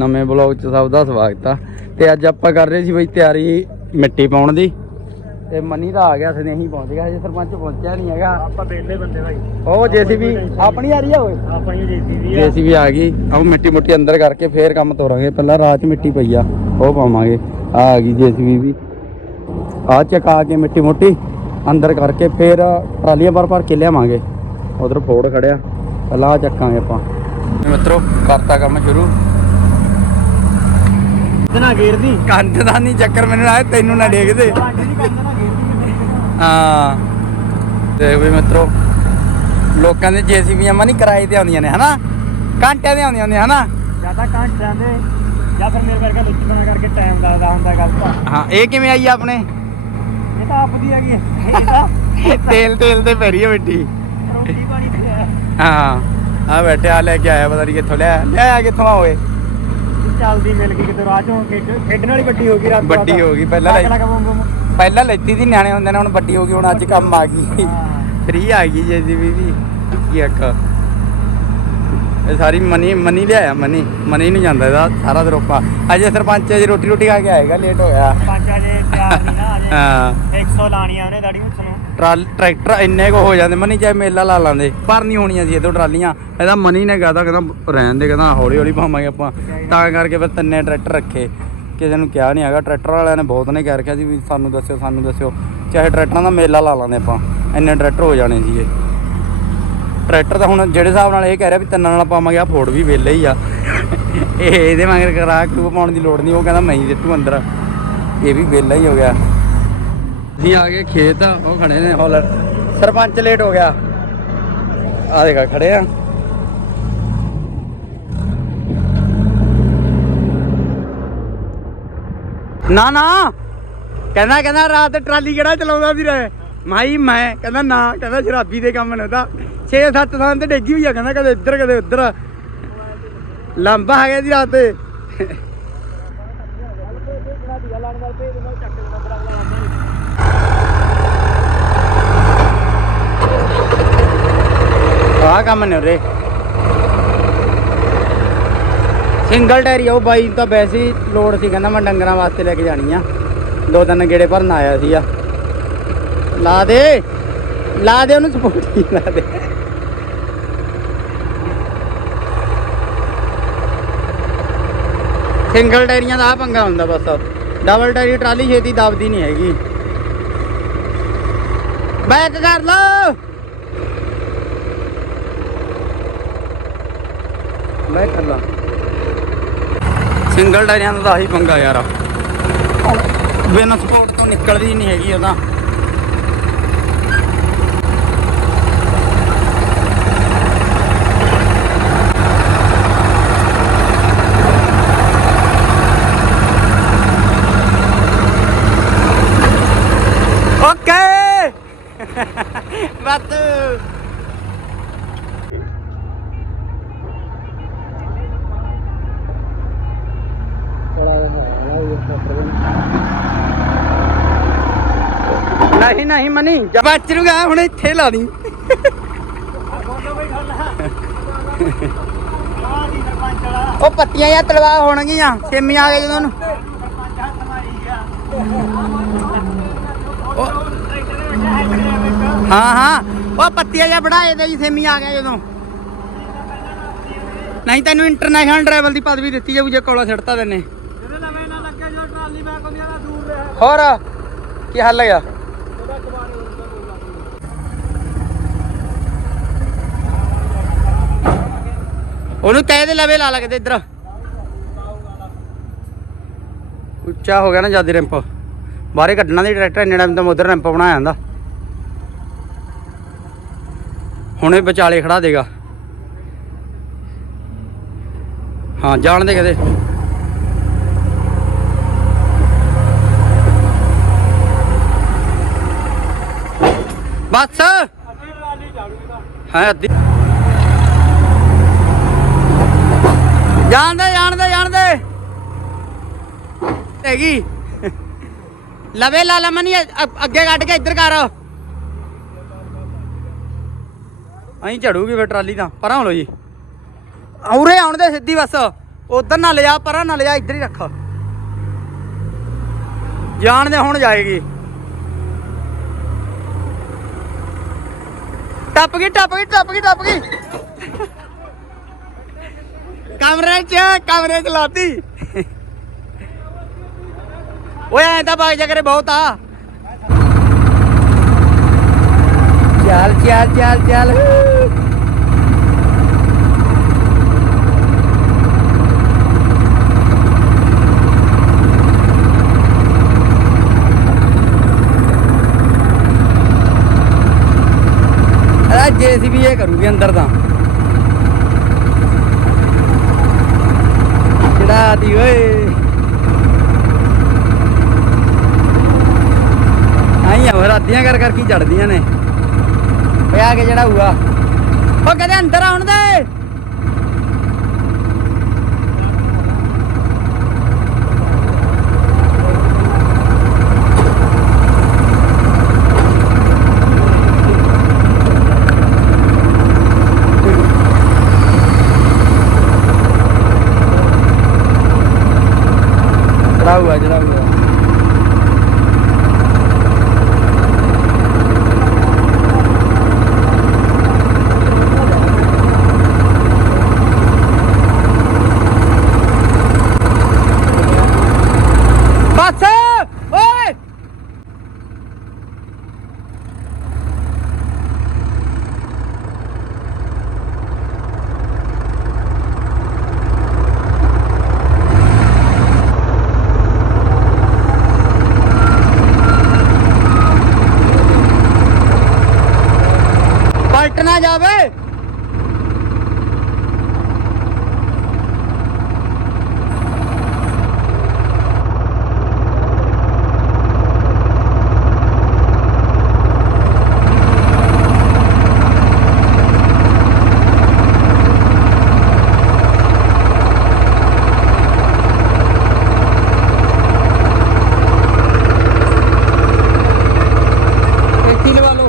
ਨਵੇਂ ਬਲੌਗ 'ਚ ਸਭ ਦਾ ਸਵਾਗਤ ਆ। ਤੇ ਅੱਜ ਆਪਾਂ ਕਰ ਰਹੇ ਸੀ ਬਈ ਤਿਆਰੀ ਮਿੱਟੀ ਪਾਉਣ ਦੀ। ਤੇ ਮਨੀ ਦਾ ਆ ਗਿਆ ਸੀ ਨਹੀਂ ਪਹੁੰਚ ਗਿਆ ਹਜੇ ਸਰਪੰਚ ਪਹੁੰਚਿਆ ਨਹੀਂ ਹੈਗਾ। ਆਪਾਂ ਬੇਲੇ ਬੰਦੇ ਭਾਈ। ਉਹ ਜੇਸੀਬੀ ਆਪਣੀ ਆ ਰਹੀ ਆ ਓਏ? ਆਪਣੀ ਜੀਤੀ ਆ। ਜੇਸੀਬੀ ਆ ਗਈ। ਆਹ ਮਿੱਟੀ ਮੁੱਟੀ ਅੰਦਰ ਕਰਕੇ ਫੇਰ ਕੰਮ ਤੋਰਾਂਗੇ। ਪਹਿਲਾਂ ਰਾਤ ਮਿੱਟੀ ਪਈ ਆ ਉਹ ਪਾਵਾਂਗੇ। ਆ ਆ ਗਈ ਜੇਸੀਬੀ ਵੀ। ਆ ਚਕਾ ਕੇ ਮਿੱਟੀ ਮੁੱਟੀ ਅੰਦਰ ਕਰਕੇ ਫੇਰ ਟਰਾਲੀਆਂ ਭਰ ਭਰ ਕੇ ਲਿਆਵਾਂਗੇ। ਉਧਰ ਫੋੜ ਖੜਿਆ। ਪਹਿਲਾਂ ਆਹ ਚੱਕਾਂਗੇ ਆਪਾਂ। ਮਿੱਤਰੋ ਕਰਤਾ ਕੰਮ ਸ਼ੁਰੂ। ਗੇਰਦੀ ਕੰਧ ਦਾ ਨਹੀਂ ਚੱਕਰ ਮੈਨੂੰ ਆਇਆ ਤੈਨੂੰ ਨਾ ਡੇਗਦੇ। ਦੀ ਹਾਂ। ਦੇਖ ਵੀ ਮਿੱਤਰੋ ਲੋਕਾਂ ਦੇ ਜੇਸੀਬੀਆਂ ਮਾ ਨਹੀਂ ਕਿਰਾਏ ਤੇ ਆਉਂਦੀਆਂ ਨੇ ਹਨਾ? ਘੰਟਿਆਂ ਦੇ ਆਉਂਦੀਆਂ ਨੇ ਹਨਾ? ਜ਼ਿਆਦਾ ਕਾਂਟ ਜਾਂਦੇ ਜਾਂ ਫਿਰ ਮੇਰੇ ਵਰਗਾ ਲੁੱਚ ਬਣਾ ਕਰਕੇ ਟਾਈਮ ਲੱਗਦਾ ਹੁੰਦਾ ਗਲਤ ਹਾਂ ਇਹ ਕਿਵੇਂ ਆਈ ਆ ਆਪਣੇ? ਇਹ ਤਾਂ ਆਪਦੀ ਹੈਗੀ ਹੈ। ਇਹ ਤਾਂ ਤੇਲ ਤੇਲ ਤੇ ਪੈਰੀ ਆ ਮਿੱਟੀ। ਰੋਟੀ ਪਾਣੀ ਤੇ ਹੈ ਹਾਂ। ਆ ਬੈਠਿਆ ਲੈ ਕੇ ਆਇਆ ਪਤਾ ਨਹੀਂ ਕਿੱਥੋਂ ਲਿਆ ਲਿਆ ਕਿੱਥੋਂ ਆ ਓਏ? ਚੱਲਦੀ ਮਿਲ ਗਈ ਕਿਤੇ ਰਾਹ ਚੋਂ ਖੇਡ ਖੇਡਣ ਵਾਲੀ ਵੱਡੀ ਹੋ ਗਈ ਰਾਤ ਵੱਡੀ ਹੋ ਗਈ, ਪਹਿਲਾਂ ਲਈ- ਬਮ ਪਹਿਲਾਂ ਲੈਤੀ ਦੀ ਨਿਆਣੇ ਹੁੰਦੇ ਨੇ ਹੁਣ ਵੱਡੀ ਹੋ ਗਈ ਹੁਣ ਅੱਜ ਕੰਮ ਆ ਗਈ। ਫ੍ਰੀ ਆ ਗਈ ਜੇਸੀਬੀ ਵੀ ਕੀ ਇੱਕ। ਇਹ ਸਾਰੀ ਮਨੀ ਮਨੀ ਲਿਆਇਆ ਮਨੀ। ਮਨੀ ਨਹੀਂ ਜਾਂਦਾ ਇਹਦਾ ਸਾਰਾ ਸਰੋਪਾ ਅਜੇ ਸਰਪੰਚ ਜੀ ਰੋਟੀ ਰੋਟੀ ਖਾ ਕੇ ਆਏਗਾ ਲੇਟ ਹੋਇਆ। ਪੰਜ ਅਜੇ ਤਿਆਰ ਨਹੀਂ ਨਾ ਅਜੇ ਹਾਂ। 100 ਲਾਣੀਆਂ ਉਹਨੇ ਦਾੜੀ ਵਿੱਚ ਨੂੰ। ਟਰਾਲ ਟਰੈਕਟਰ ਇੰਨੇ ਕੋ ਹੋ ਜਾਂਦੇ, ਮਨੀ ਚਾਹੇ ਮੇਲਾ ਲਾ ਲਾਂਦੇ, ਪਰ ਨਹੀਂ ਹੋਣੀਆਂ ਸੀ ਇਹਦੋਂ ਟਰਾਲੀਆਂ। ਇਹਦਾ ਮਨੀ ਨੇ ਕਹਤਾ, ਕਹਿੰਦਾ ਰਹਿਣ ਦੇ, ਕਹਿੰਦਾ ਹੌਲੀ ਹੌਲੀ ਪਾਵਾਂਗੇ ਆਪਾਂ। ਤਾਂ ਕਰਕੇ ਫਿਰ ਤਿੰਨੇ ਟਰੈਕਟਰ ਰੱਖੇ। ਕਿਸੇ ਨੂੰ ਕਿਹਾ ਨਹੀਂ ਹੈਗਾ, ਟਰੈਕਟਰ ਵਾਲਿਆਂ ਨੇ ਬਹੁਤ ਨੇ ਕਹਿ ਰੱਖਿਆ ਸੀ ਵੀ ਸਾਨੂੰ ਦੱਸਿਓ ਸਾਨੂੰ ਦੱਸਿਓ। ਚਾਹੇ ਟਰੈਕਟਰਾਂ ਦਾ ਮੇਲਾ ਲਾ ਲਾਂਦੇ ਆਪਾਂ, ਇੰਨੇ ਟਰੈਕਟਰ ਹੋ ਜਾਣੇ ਸੀਗੇ। ਟਰੈਕਟਰ ਤਾਂ ਹੁਣ ਜਿਹੜੇ ਹਿਸਾਬ ਨਾਲ ਇਹ ਕਹਿ ਰਿਹਾ ਵੀ ਤਿੰਨਾਂ ਨਾਲ ਪਾਵਾਂਗੇ ਆ ਫੋੜ ਵੀ ਵਿਹਲੇ ਹੀ ਆ। ਇਹ ਇਹਦੇ ਮਗਰ ਕਰਾ ਕਿਉਂ ਪਾਉਣ ਦੀ ਲੋੜ ਨਹੀਂ, ਉਹ ਕਹਿੰਦਾ ਮੈਂ ਹੀ ਦਿੱਤੂ ਅੰਦਰ। ਇਹ ਵੀ ਵਿਹਲਾ ਹੀ ਹੋ ਗਿਆ। ਅਸੀਂ ਆ ਗਏ, ਖੇਤ ਉਹ ਖੜੇ ਨੇ। ਹੌਲਰ ਸਰਪੰਚ ਲੇਟ ਹੋ ਗਿਆ। ਆ ਦੇਖਾ ਖੜੇ ਆ। ਨਾ ਨਾ। ਕਹਿੰਦਾ ਕਹਿੰਦਾ ਰਾਤ ਟਰਾਲੀ ਕਿਹੜਾ ਚਲਾਉਂਦਾ ਸੀ ਰੇ ਮਾਈ, ਮੈਂ। ਕਹਿੰਦਾ, ਨਾ। ਕਹਿੰਦਾ ਸ਼ਰਾਬੀ ਦੇ ਕੰਮ ਨੇ ਤਾਂ 6-7 ਥਾਂ ਤੇ ਡੇਗੀ ਹੋਈ ਆ। ਕਹਿੰਦਾ ਕਦੇ ਇੱਧਰ, ਕਦੇ ਉੱਧਰ। ਲੰਬਾ ਆ ਦੀ ਰਾਤ। ਤੇ ਆਹ ਕੰਮ ਨੇ ਉਰੇ। ਸਿੰਗਲ ਟਾਇਰ ਉਹ ਬਾਈ ਤਾਂ ਵੈਸੇ ਹੀ ਲੋੜ ਸੀ, ਕਹਿੰਦਾ ਮੈਂ ਡੰਗਰਾਂ ਵਾਸਤੇ ਲੈ ਕੇ ਜਾਣੀ ਆ। ਦੋ ਤਿੰਨ ਗੇੜੇ ਭਰਨ ਆਇਆ ਸੀ ਆ ਲਾ ਦੇ ਲਾ ਦੇ ਉਹਨੂੰ ਸਪੋਰਟ ਲਾ ਦੇ। ਸਿੰਗਲ ਟਾਇਰੀਆਂ ਦਾ ਆ ਪੰਗਾ ਹੁੰਦਾ ਬਸ। ਡਬਲ ਟਾਇਰੀ ਟਰਾਲੀ ਛੇਤੀ ਦਬਦੀ ਨਹੀਂ ਹੈਗੀ। ਬੈਕ ਕਰ ਲਓ। ਬੈਕ ਕਰ ਲਾ ਸਿੰਗਲ ਟਾਇਰਾਂ ਦਾ ਆਹੀ ਪੰਗਾ ਯਾਰ। ਬਿਨਾਂ ਸਪੋਰਟ ਤੋਂ ਨਿਕਲਦੀ ਨਹੀਂ ਹੈਗੀ ਉਹਦਾ ਓਕੇ ਬੱਤ ਨਹੀਂ ਨਹੀਂ ਮਨੀ ਬਚ ਹੁਣ ਇੱਥੇ ਲਾ ਦੀ। ਉਹ ਪੱਤੀਆਂ ਜਾਂ ਤਲਵਾ ਹੋਣਗੀਆਂ ਛੇਮੀ ਆ ਗਏ ਜਦੋਂ ਨੂੰ ਹਾਂ ਹਾਂ, ਉਹ ਪੱਤੀਆਂ ਜਾਂ ਬਣਾਏ ਤੇ ਜੀ ਛੇਮੀ ਆ ਗਏ ਜਦੋਂ। ਨਹੀਂ, ਤੈਨੂੰ ਇੰਟਰਨੈਸ਼ਨਲ ਡਰਾਈਵਰ ਦੀ ਪਦਵੀ ਦਿੱਤੀ ਜਾਊ ਜੇ ਕੋਲਾ ਛੱਡਤਾ ਤੈਨੇ। ਹੋਰ, ਕੀ ਹਾਲ ਹੈਗਾ ਉਹਨੂੰ ਕਹਿ ਦੇ ਲਵੇ ਲਾ ਲੱਗਦੇ ਇੱਧਰ। ਉੱਚਾ ਹੋ ਗਿਆ ਨਾ ਜ਼ਿਆਦਾ ਰੈਂਪ ਬਾਹਰੇ ਕੱਢਣਾ ਦੀ ਟਰੈਕਟਰ ਇੰਨੇ ਟਾਈਮ ਤਾਂ ਉਧਰ ਰੈਂਪ ਬਣਾਇਆ ਜਾਂਦਾ। ਹੁਣ ਇਹ ਵਿਚਾਲੇ ਖੜਾ ਦੇਗਾ। ਹਾਂ, ਜਾਣ ਦੇ ਕਦੇ ਬਸ। ਹਾਂ, ਅੱਧੀ। ਜਾਣਦੇ ਜਾਣਦੇ ਜਾਣਦੇ। ਹੈਗੀ। ਲਵੇ ਲਾ ਲਾ ਅੱਗੇ ਕੱਢ ਕੇ ਇੱਧਰ ਕਰ। ਅਹੀਂ ਝੜੂਗੀ ਫਿਰ ਟਰਾਲੀ ਤਾਂ, ਪਰਾਂ ਹੋ ਲੋ ਜੀ। ਉਰੇ ਆਉਣ ਦੇ ਸਿੱਧੀ ਬਸ। ਉਧਰ ਨਾ ਲਿਆ, ਪਰਾਂ ਨਾ ਲਿਆ, ਇੱਧਰ ਹੀ ਰੱਖ। ਜਾਣ ਦੇ ਹੁਣ ਜਾਏਗੀ। ਟੱਪ ਗਈ ਟੱਪ ਗਈ ਟੱਪ ਗਈ ਟੱਪ ਗਈ। ਕਮਰੇ 'ਚ ਕਮਰੇ 'ਚ ਲਾਤੀ। ਓਏ, ਐਂ ਤਾਂ ਬਾਗ ਜਾ ਕਰੇ ਬਹੁਤ ਆ। ਚੱਲ ਚੱਲ ਚੱਲ ਚੱਲ ਆ ਜੇਸੀਬੀ ਇਹ ਕਰੂਗੀ ਅੰਦਰ ਤਾਂ ਚੜਾ ਦੀ ਓਏ ਆਈਆਂ ਹੋਰ ਕਰ ਕਰ ਕੀ ਚੜਦੀਆਂ ਨੇ। ਪਿਆ ਕੇ ਜਿਹੜਾ ਹੁਆ ਉਹ ਕਦੇ ਅੰਦਰ ਆਉਣ ਦੇ ਚੜਾ ਹੁਆ ਚੜਾ ਹੁਆ ਬਸ ਓਏ ਪਲਟ ਨਾ ਜਾਵੇ ਇੱਥੇ ਲਵਾ ਲਓ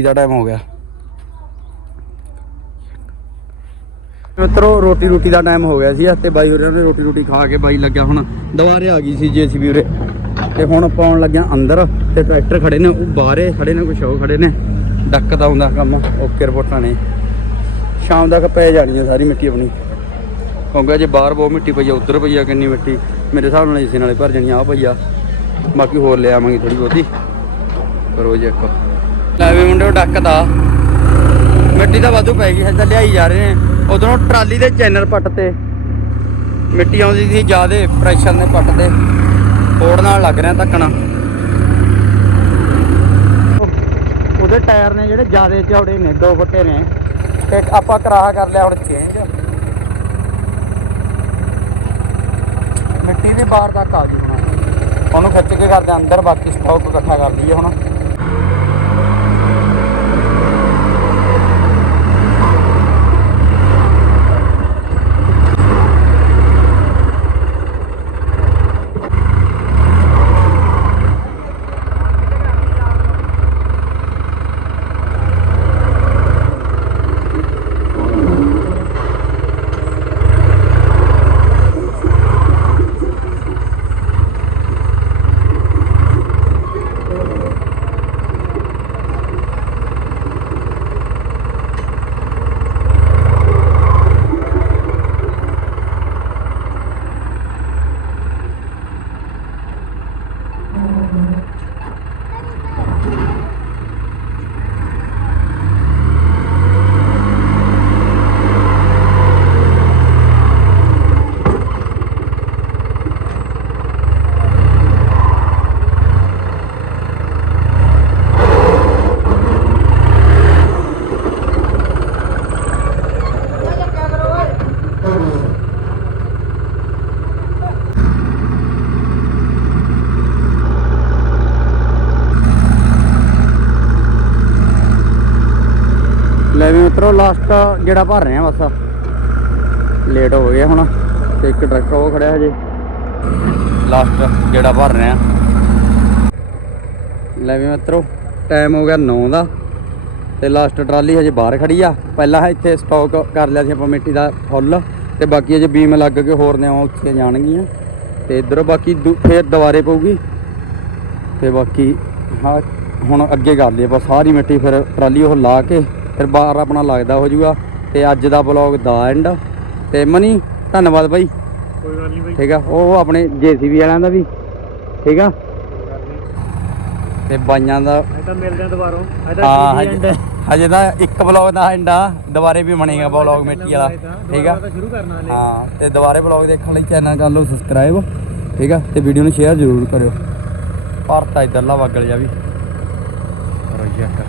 ਰੋਟੀ ਦਾ ਟਾਈਮ ਹੋ ਗਿਆ। ਮਿੱਤਰੋ, ਰੋਟੀ ਰੋਟੀ ਦਾ ਟਾਈਮ ਹੋ ਗਿਆ ਸੀ। ਤੇ ਬਾਈ ਹੋਰਾਂ ਨੇ ਰੋਟੀ ਰੋਟੀ ਖਾ ਕੇ ਬਾਈ ਲੱਗਿਆ ਹੁਣ। ਦੁਬਾਰੇ ਆ ਗਈ ਸੀ ਜੀਸੀਬੀ ਉਰੇ। ਤੇ ਹੁਣ ਪਾਉਣ ਲੱਗਿਆ ਅੰਦਰ। ਤੇ ਟਰੈਕਟਰ ਖੜੇ ਨੇ, ਉਹ ਬਾਹਰੇ ਖੜੇ ਨੇ ਕੁਛ ਉਹ ਖੜੇ ਨੇ। ਡੱਕ ਦਾ ਹੁੰਦਾ ਕੰਮ। ਓਕੇ ਰਿਪੋਰਟਾਂ ਨੇ। ਸ਼ਾਮ ਤੱਕ ਪੈ ਜਾਣੀ ਹੈ ਸਾਰੀ ਮਿੱਟੀ ਆਪਣੀ। ਕਿਉਂਕਿ ਜੇ ਬਾਹਰ ਬਹੁਤ ਮਿੱਟੀ ਪਈ ਆ, ਉਧਰ ਪਈ ਆ ਕਿੰਨੀ ਮਿੱਟੀ। ਮੇਰੇ ਹਿਸਾਬ ਨਾਲ ਇਸੇ ਨਾਲੇ ਭਰ ਜਾਣੀ ਆ ਪਈ ਆ। ਬਾਕੀ ਹੋਰ ਲੈ ਆਵਾਂਗੇ ਥੋੜੀ ਬਹੁਤੀ। ਕਰੋ ਜੇ ਇੱਕ। ਲੈ ਡੱਕਦਾ ਮਿੱਟੀ ਤਾਂ ਵਾਧੂ ਪੈ ਗਈ ਹੈ ਤਾਂ ਲਿਆਈ ਜਾ ਰਹੇ ਨੇ। ਉਧਰੋਂ ਟਰਾਲੀ ਦੇ ਚੈਨਲ ਪੱਟ ਤੇ। ਮਿੱਟੀ ਆਉਂਦੀ ਸੀ ਜਿਆਦੇ, ਪ੍ਰੈਸ਼ਰ ਨੇ ਪੱਟ ਤੇ। ਫੋੜ ਨਾਲ ਲੱਗ ਰਿਹਾ ਧੱਕਣਾ। ਉਹਦੇ ਟਾਇਰ ਨੇ ਜਿਹੜੇ ਜਿਆਦੇ ਚੌੜੇ ਨੇ, ਦੋ ਫੁੱਟੇ ਨੇ। ਤੇ ਆਪਾਂ ਕਰਾਹਾ ਕਰ ਲਿਆ ਹੁਣ ਚੇਂਜ ਮਿੱਟੀ ਦੇ ਬਾਹਰ ਤੱਕ ਆ ਗਈ ਹੁਣ। ਉਹਨੂੰ ਖਿੱਚ ਕੇ ਕਰਦੇ ਅੰਦਰ, ਬਾਕੀ ਸਟਾਕ ਇਕੱਠਾ ਕਰ ਲਈਏ ਹੁਣ। ਲੈ ਲਾਸਟ ਜਿਹੜਾ ਭਰ ਰਹੇ ਆ ਬਸ ਲੇਟ ਹੋ ਗਿਆ ਹੁਣ, ਤੇ ਇੱਕ ਟਰੱਕ ਉਹ ਖੜਿਆ ਹਜੇ। ਲਾਸਟ ਜਿਹੜਾ ਭਰ ਰਹੇ ਆ ਲੈ ਵੀ ਮਿੱਤਰੋ ਟਾਈਮ ਹੋ ਗਿਆ 9 ਦਾ, ਤੇ ਲਾਸਟ ਟਰਾਲੀ ਹਜੇ ਬਾਹਰ ਖੜੀ ਆ। ਪਹਿਲਾਂ ਇੱਥੇ ਸਟਾਕ ਕਰ ਲਿਆ ਸੀ ਆਪਾਂ ਮਿੱਟੀ ਦਾ ਫੁੱਲ, ਤੇ ਬਾਕੀ ਅਜੇ ਬੀਮ ਲੱਗ ਕੇ ਹੋਰ ਨੇ ਉਹ ਉੱਥੇ ਜਾਣਗੀਆਂ। ਤੇ ਇਧਰੋਂ ਬਾਕੀ ਦੂ- ਫੇਰ ਦੁਬਾਰੇ ਪਊਗੀ। ਤੇ ਬਾਕੀ, ਹਾਂ, ਹੁਣ ਅੱਗੇ ਕਰ ਲਈ ਆਪਾਂ ਸਾਰੀ ਮਿੱਟੀ, ਫਿਰ ਟਰਾਲੀ ਉਹ ਲਾ ਕੇ ਫਿਰ ਬਾਹਰ ਆਪਣਾ ਲੱਗਦਾ ਹੋ ਜਾਊਗਾ ਤੇ ਅੱਜ ਦਾ ਬਲੌਗ ਦਾ ਐਂਡ ਤੇ ਮਨੀ ਧੰਨਵਾਦ ਬਾਈ। ਕੋਈ ਗੱਲ ਨਹੀਂ ਬਾਈ। ਠੀਕ ਆ ਉਹ ਆਪਣੇ ਜੀਸੀਬੀ ਵਾਲਿਆਂ ਦਾ ਵੀ। ਠੀਕ ਆ? ਤੇ ਬਾਈਆਂ ਦਾ ਇਹ ਤਾਂ ਮਿਲਦੇ ਆ ਦੁਬਾਰਾ। ਇਹ ਹਾਂ ਤਾਂ ਹਜੇ ਹਜੇ ਤਾਂ ਇੱਕ ਬਲੌਗ ਦਾ ਐਂਡ ਆ। ਦੁਬਾਰੇ ਵੀ ਬਣੇਗਾ ਬਲੌਗ ਮਿੱਟੀ ਵਾਲਾ। ਠੀਕ ਆ? ਸ਼ੁਰੂ ਕਰਨਾ ਹਲੇ। ਹਾਂ ਤੇ ਦੁਬਾਰੇ ਬਲੌਗ ਦੇਖਣ ਲਈ ਚੈਨਲ ਕਰ ਲਓ ਸਬਸਕ੍ਰਾਈਬ ਠੀਕ ਆ? ਤੇ ਵੀਡੀਓ ਨੂੰ ਸ਼ੇਅਰ ਜ਼ਰੂਰ ਕਰਿਓ। ਭਾਰਤਾ ਇਧਰਲਾ ਵਗਲ ਜਾ ਵੀ ਕਰੋ ਚੈੱਕ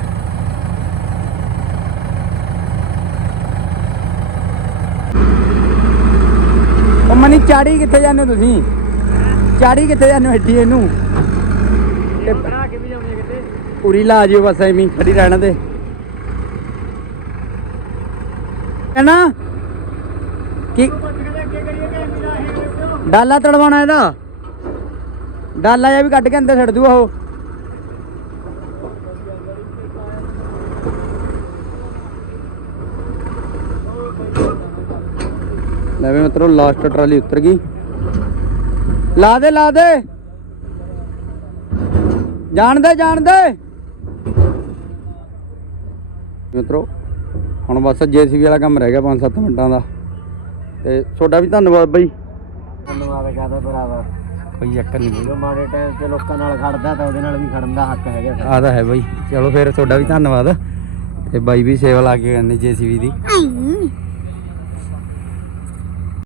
ਉਹ ਮਨੀ ਚਾੜੀ ਕਿੱਥੇ ਜਾਂਦੇ ਹੋ ਤੁਸੀਂ? ਚਾੜੀ ਕਿੱਥੇ ਜਾਂਦੇ ਹੋ ਇੱਡੀ ਇਹਨੂੰ? ਇਹ ਬਣਾ ਕੇ ਵੀ ਜਾਉਂਦੇ ਕਿਤੇ। ਪੂਰੀ ਲਾ ਜਿਓ ਬਸ ਐਵੇਂ ਖੜੀ ਰਹਿਣ ਦੇ। ਕਹਿਣਾ ਕੀ ਡਾਲਾ ਤੜਵਾਉਣਾ ਇਹਦਾ। ਡਾਲਾ ਜਿਹਾ ਵੀ ਕੱਢ ਕੇ ਅੰਦਰ ਛੱਡ ਦੂ ਉਹ। ਲੈ ਵੀ ਮਿੱਤਰੋ ਲਾਸਟ ਟਰਾਲੀ ਉਤਰ ਗਈ। ਲਾ ਦੇ ਲਾ ਦੇ। ਜਾਣ ਦੇ ਜਾਣ ਦੇ। ਮਿੱਤਰੋ ਹੁਣ ਬਸ ਜੀਸੀਬੀ ਵਾਲਾ ਕੰਮ ਰਹਿ ਗਿਆ 5-7 ਮਿੰਟਾਂ ਦਾ। ਤੇ ਤੁਹਾਡਾ ਵੀ ਧੰਨਵਾਦ ਬਾਈ। ਧੰਨਵਾਦ ਕਰਦਾ ਬਰਾਬਰ। ਕੋਈ ਚੱਕਰ ਨਹੀਂ ਜਦੋਂ ਮਾੜੇ ਟਾਈਮ ਤੇ ਲੋਕਾਂ ਨਾਲ ਖੜਦਾ ਤਾਂ ਉਹਦੇ ਨਾਲ ਵੀ ਖੜਨ ਦਾ ਹੱਕ ਹੈਗਾ ਆ ਤਾਂ ਹੈ ਬਾਈ। ਚਲੋ ਫਿਰ ਤੁਹਾਡਾ ਵੀ ਧੰਨਵਾਦ। ਤੇ ਬਾਈ ਵੀ ਸੇਵਾ ਲਾ ਕੇ ਕਰਨੀ ਜੀਸੀਬੀ ਦੀ।